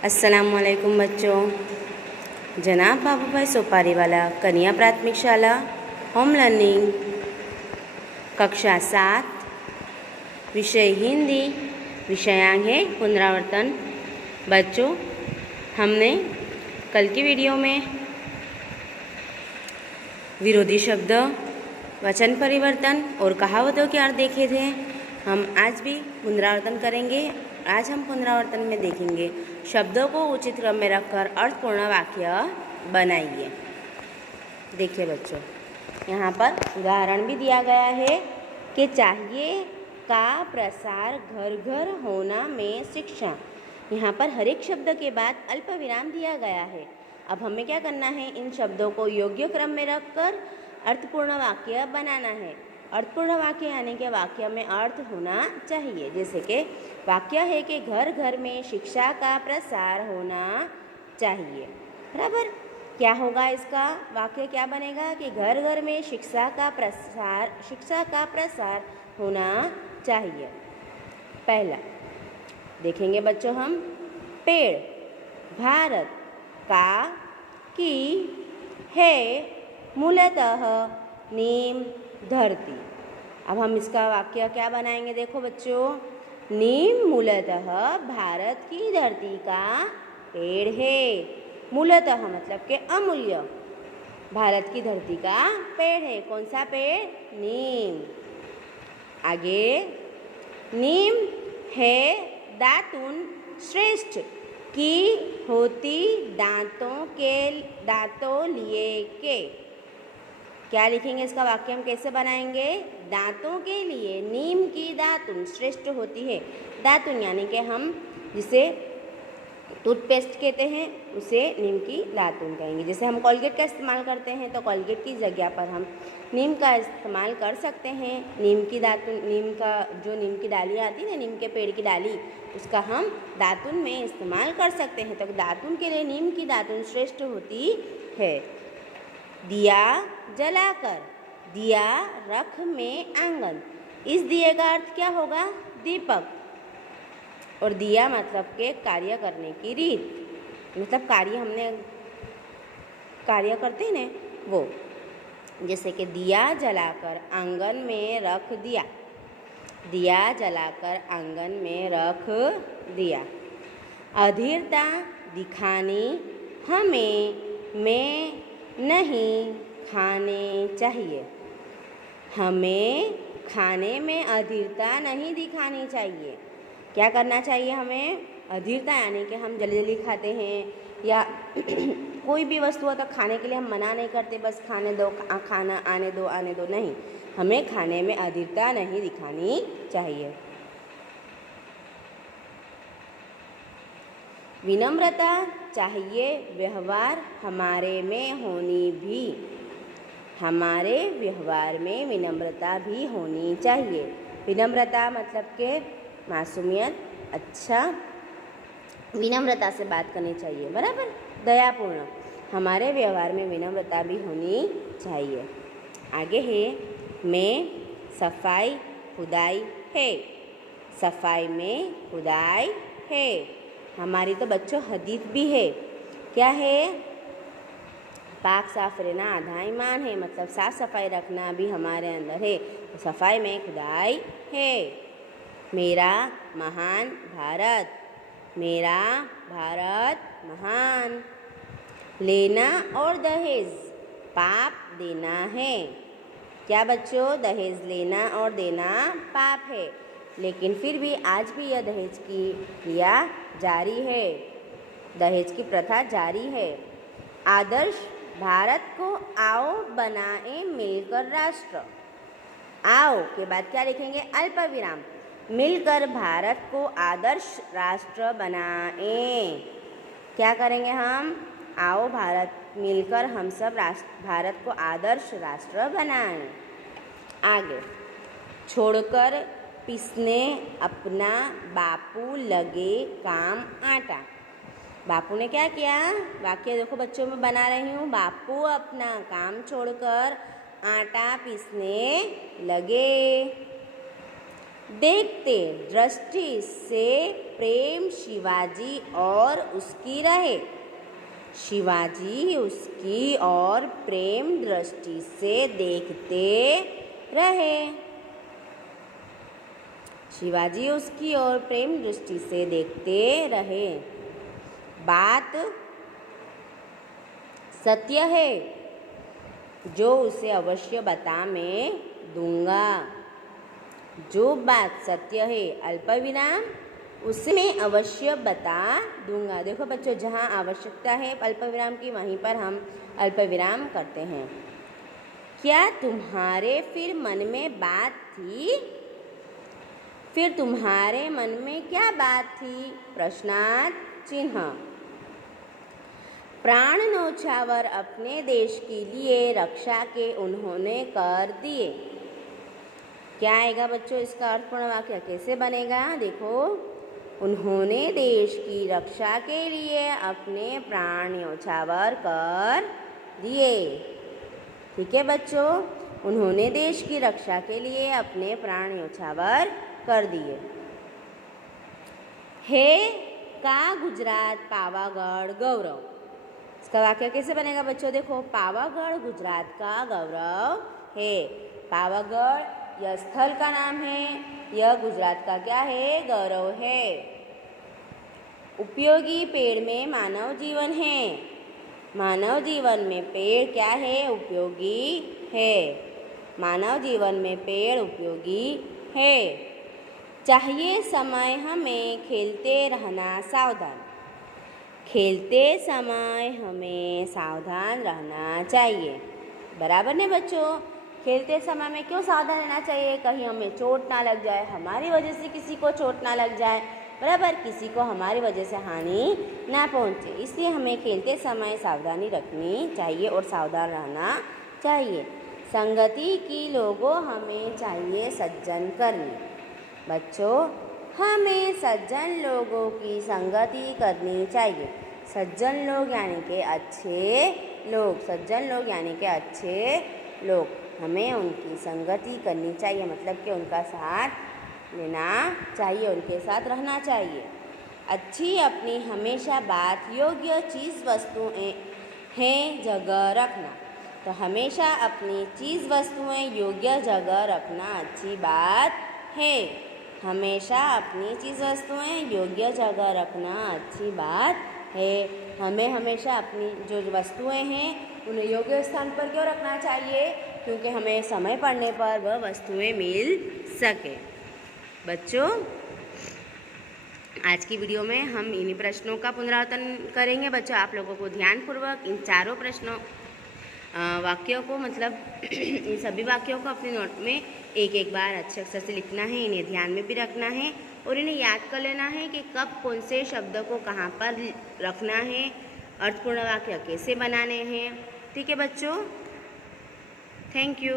अस्सलामुअलैकुम बच्चों। जनाब बाबूभाई सोपारीवाला कन्या प्राथमिक शाला होम लर्निंग कक्षा 7 विषय हिंदी विषयांक है पुनरावर्तन। बच्चों, हमने कल की वीडियो में विरोधी शब्द, वचन परिवर्तन और कहावतों के अर्थ देखे थे। हम आज भी पुनरावर्तन करेंगे। आज हम पुनरावर्तन में देखेंगे शब्दों को उचित क्रम में रखकर अर्थपूर्ण वाक्य बनाइए। देखिए बच्चों, यहाँ पर उदाहरण भी दिया गया है कि चाहिए का प्रसार घर घर होना में शिक्षा। यहाँ पर हर एक शब्द के बाद अल्प विराम दिया गया है। अब हमें क्या करना है, इन शब्दों को योग्य क्रम में रखकर अर्थपूर्ण वाक्य बनाना है। अर्थपूर्ण वाक्य यानी कि वाक्य में अर्थ होना चाहिए। जैसे कि वाक्य है कि घर घर में शिक्षा का प्रसार होना चाहिए। बराबर, क्या होगा इसका वाक्य, क्या बनेगा कि घर घर में शिक्षा का प्रसार होना चाहिए। पहला देखेंगे बच्चों हम, पेड़ भारत का की है मूलतः नीम धरती। अब हम इसका वाक्य क्या बनाएंगे, देखो बच्चों, नीम मूलतः भारत की धरती का पेड़ है। मूलतः मतलब कि अमूल्य, भारत की धरती का पेड़ है। कौन सा पेड़? नीम। आगे, नीम है दातुन श्रेष्ठ की होती दांतों लिए के। क्या लिखेंगे इसका वाक्य, हम कैसे बनाएंगे? दांतों के लिए नीम की दातुन श्रेष्ठ होती है। दातुन यानी कि हम जिसे टूथपेस्ट कहते हैं उसे नीम की दातुन कहेंगे। जैसे हम कोलगेट का इस्तेमाल करते हैं तो कोलगेट की जगह पर हम नीम का इस्तेमाल कर सकते हैं। नीम की दातुन, नीम का जो नीम की डालियाँ आती है ना, नीम के पेड़ की डाली, उसका हम दातुन में इस्तेमाल कर सकते हैं। तो दातुन के लिए नीम की दातुन श्रेष्ठ होती है। दिया जलाकर, दिया रख में आंगन। इस दिए का अर्थ क्या होगा? दीपक। और दिया मतलब के कार्य करने की रीत, मतलब कार्य करते हैं ना वो। जैसे कि दिया जलाकर आंगन में रख दिया, दिया जलाकर आंगन में रख दिया। अधीरता दिखानी हमें में नहीं खाने चाहिए। हमें खाने में अधीरता नहीं दिखानी चाहिए। क्या करना चाहिए हमें? अधीरता यानी कि हम जल्दी जल्दी खाते हैं या कोई भी वस्तु हो तो खाने के लिए हम मना नहीं करते, बस खाने दो, खाना आने दो, नहीं, हमें खाने में अधीरता नहीं दिखानी चाहिए। विनम्रता चाहिए व्यवहार हमारे में होनी भी। हमारे व्यवहार में विनम्रता भी होनी चाहिए। विनम्रता मतलब के मासूमियत, अच्छा, विनम्रता से बात करनी चाहिए, बराबर, दयापूर्ण। हमारे व्यवहार में विनम्रता भी होनी चाहिए। आगे है, में सफाई खुदाई है। सफाई में खुदाई है। हमारी तो बच्चों हदीत भी है। क्या है? पाक साफ रहना आधा ईमान है, मतलब साफ सफाई रखना भी हमारे अंदर है। तो सफाई में खुदाई है। मेरा महान भारत, मेरा भारत महान। लेना और दहेज पाप देना है। क्या बच्चों? दहेज लेना और देना पाप है, लेकिन फिर भी आज भी यह दहेज की क्रिया जारी है, दहेज की प्रथा जारी है। आदर्श भारत को आओ बनाए मिलकर राष्ट्र। आओ के बाद क्या लिखेंगे? अल्प विराम। मिलकर भारत को आदर्श राष्ट्र बनाएं। क्या करेंगे हम? आओ भारत मिलकर हम सब भारत को आदर्श राष्ट्र बनाएं। आगे, छोड़कर पीसने अपना बापू लगे काम आटा। बापू ने क्या किया? वाक्य देखो बच्चों में बना रही हूँ। बापू अपना काम छोड़कर आटा पीसने लगे। देखते दृष्टि से प्रेम शिवाजी और उसकी रहे। शिवाजी उसकी और प्रेम दृष्टि से देखते रहे। शिवाजी उसकी ओर प्रेम दृष्टि से देखते रहे। बात सत्य है, जो उसे अवश्य बता मैं दूंगा। जो बात सत्य है अल्पविराम उसे मैं अवश्य बता दूंगा। देखो बच्चों, जहाँ आवश्यकता है अल्पविराम की वहीं पर हम अल्पविराम करते हैं। क्या तुम्हारे फिर मन में बात थी? फिर तुम्हारे मन में क्या बात थी? प्रश्नार्थ चिन्ह। प्राण न्योछावर अपने देश के लिए रक्षा के उन्होंने कर दिए। क्या आएगा बच्चों इसका अर्थपूर्ण वाक्य कैसे बनेगा? देखो, उन्होंने देश की रक्षा के लिए अपने प्राण न्योछावर कर दिए। ठीक है बच्चों, उन्होंने देश की रक्षा के लिए अपने प्राण न्योछावर कर दिए। है का गुजरात पावागढ़ गौरव। इसका वाक्य कैसे बनेगा बच्चों? देखो, पावागढ़ गुजरात का गौरव है। पावागढ़ यह स्थल का नाम है, यह गुजरात का क्या है? गौरव है। उपयोगी पेड़ में मानव जीवन है। मानव जीवन में पेड़ क्या है? उपयोगी है। मानव जीवन में पेड़ उपयोगी है। चाहिए समय हमें खेलते रहना सावधान। खेलते समय हमें सावधान रहना चाहिए। बराबर ने बच्चों? खेलते समय में क्यों सावधान रहना चाहिए? कहीं हमें चोट ना लग जाए, हमारी वजह से किसी को चोट ना लग जाए, बराबर, किसी को हमारी वजह से हानि ना पहुंचे, इसलिए हमें खेलते समय सावधानी रखनी चाहिए और सावधान रहना चाहिए। संगति की लोगों हमें चाहिए सज्जन करनी। बच्चों, हमें सज्जन लोगों की संगति करनी चाहिए। सज्जन लोग यानी कि अच्छे लोग, सज्जन लोग यानी कि अच्छे लोग, हमें उनकी संगति करनी चाहिए, मतलब कि उनका साथ लेना चाहिए, उनके साथ रहना चाहिए। अच्छी अपनी हमेशा बात योग्य चीज़ वस्तुएं हैं जगह रखना। तो हमेशा अपनी चीज़ वस्तुएं योग्य जगह रखना अच्छी बात है। हमेशा अपनी चीज़ वस्तुएं योग्य जगह रखना अच्छी बात है। हमें हमेशा अपनी जो वस्तुएं हैं उन्हें योग्य स्थान पर क्यों रखना चाहिए? क्योंकि हमें समय पड़ने पर वह वस्तुएं मिल सके। बच्चों, आज की वीडियो में हम इन्हीं प्रश्नों का पुनरावर्तन करेंगे। बच्चों, आप लोगों को ध्यानपूर्वक इन चारों प्रश्नों वाक्यों को, मतलब इन सभी वाक्यों को अपने नोट में एक एक बार अच्छे अक्षर से लिखना है, इन्हें ध्यान में भी रखना है और इन्हें याद कर लेना है कि कब कौन से शब्द को कहाँ पर रखना है, अर्थपूर्ण वाक्य कैसे बनाने हैं। ठीक है बच्चों, थैंक यू।